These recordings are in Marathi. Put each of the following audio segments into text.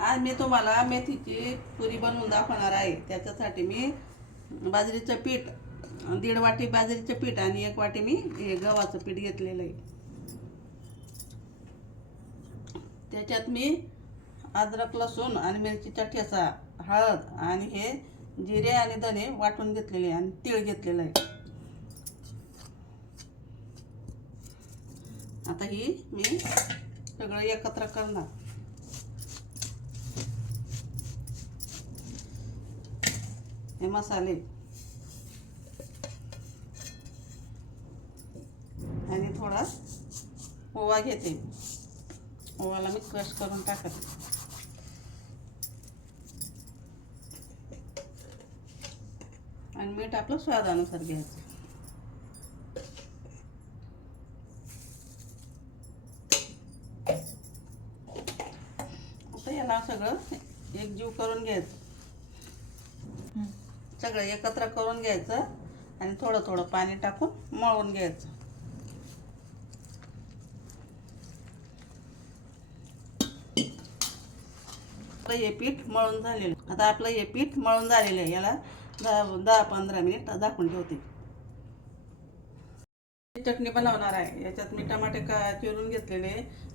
आज मी तुम्हाला मेथीची पुरी बनवून दाखवणार आहे. त्याच्यासाठी मी बाजरीचं पीठ दीड वाटी बाजरीचं पीठ आणि एक वाटी मी हे गव्हाचं पीठ घेतलेलं आहे. त्याच्यात मी अद्रक लसूण आणि मिरचीचा ठेचा हळद आणि हे जिरे आणि धने वाटून घेतलेले आणि तीळ घेतलेलं आहे. आता ही मी सगळं एकत्र करणार. हे मसाले. आणि थोडा ओवा घेते. ओवाला मी क्रश करून टाकते. आणि मीठ आपलं स्वादानुसार घ्यायचं. आता याला सगळं एकजीव करून घ्यायचं. सगळं एकत्र करून घ्यायचं आणि थोडं थोडं पाणी टाकून मळून घ्यायचं. आपलं हे पीठ मळून झालेलं. आता आपलं हे पीठ मळून झालेलं आहे. याला दहा दहा पंधरा मिनिट झाकून ठेवते. चटणी बनवणार आहे. याच्यात मी टमाटे का चिरून घेतलेले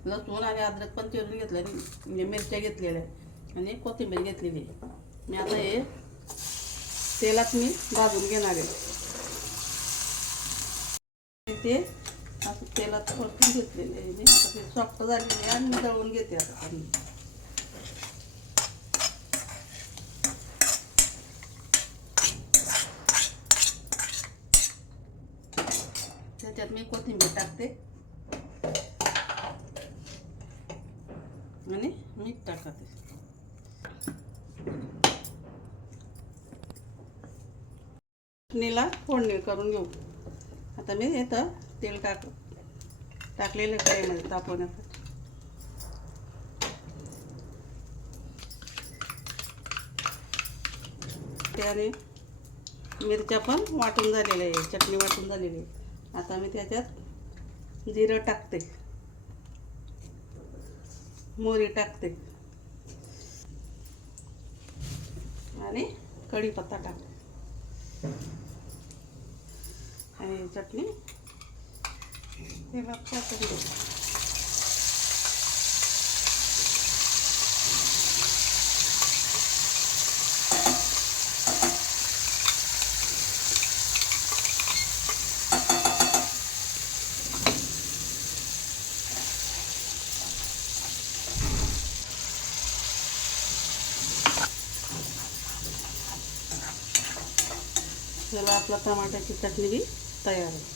लसूण आणि अद्रक पण चिरून घेतलं म्हणजे मिरच्या घेतलेल्या आणि कोथिंबीर घेतलेली. आहे. मी आता हे तेलात मी भाजून घेणार आहे. ते असं तेलात परतून घेतलेले आहे मी. आता ते सॉफ्ट झालेले आहे आणि मी दळून घेते आता त्यांनी त्याच्यात मी कोथिंबीर टाकते. आणि मीठ टाकते. चटणीला फोडणी करून घेऊ. आता मी इथं तेल टाक टाकलेलं कढईमध्ये म्हणजे तापवण्यासाठी. त्याने मिरच्या पण वाटून झालेल्या आहे चटणी वाटून झालेली आहे आता मी त्याच्यात जिरं टाकते. मोहरी टाकते. आणि कढीपत्ता टाकते. आणि चटणी हे टाकून देते. चला आपला टमाट्याची चटणी बी तयार. आहे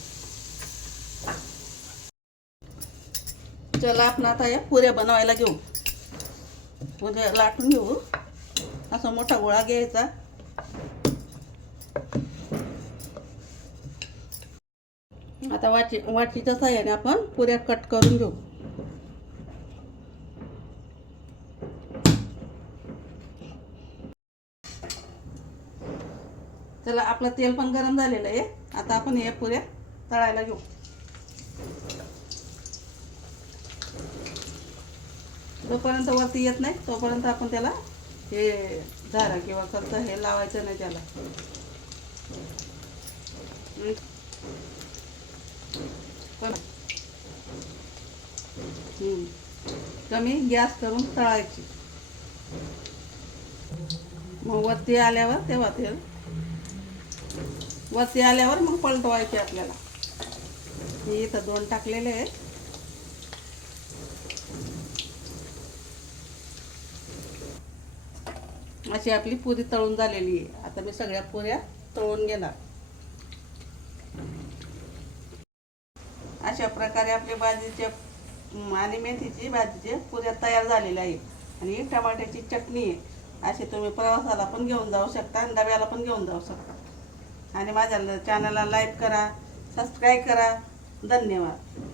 चला आपण आता या पुऱ्या बनवायला घेऊ. पुऱ्या लाटून घेऊ. असा मोठा गोळा घ्यायचा. आता वाची वाटीच्या साह्याने आपण पुऱ्या कट करून घेऊ. चला आपलं तेल पण गरम झालेलं आहे. आता आपण या पुऱ्या तळायला घेऊ. जोपर्यंत वरती येत नाही तोपर्यंत आपण त्याला हे झारा किंवा खर्च हे लावायचं नाही त्याला. कमी गॅस करून तळायची. मग वरती आल्यावर तेव्हा तेल वरती आल्यावर मग पलटवायचे आपल्याला. मी इथं दोन टाकलेले आहेत. अशी आपली पुरी तळून झालेली आहे. आता मी सगळ्या पुऱ्या तळून घेणार. अशा प्रकारे आपली भाजीचे आणि मेथीची भाजीचे पुऱ्या तयार झालेल्या आहेत. आणि टमाट्याची चटणी आहे. अशी तुम्ही प्रवासाला पण घेऊन जाऊ शकता आणि डब्याला पण घेऊन जाऊ शकता. आणि माझ्या चॅनलला लाईक करा सबस्क्राईब करा. धन्यवाद.